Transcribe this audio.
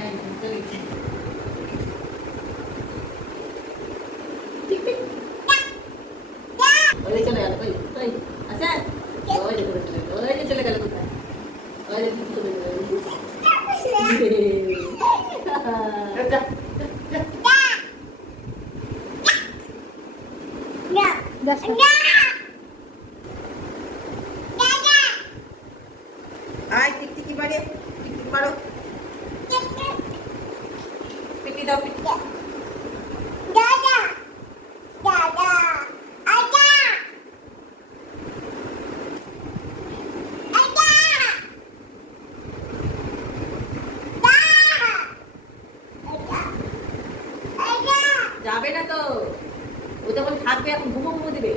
নাই চলে গেছে। ওই চলে গেল, ওই ওই আচ্ছা ওই যে চলে গেল, ওই যে চলে গেল কোথায়, ওই যে চলে গেল। আয় টিকটিকি মারে, টিকটিকি মারো, পিটি দাও, পিটি দাও। যাবে না তো, ও তখন থাকবে, এখন ঘুমো ঘুমো দেবে।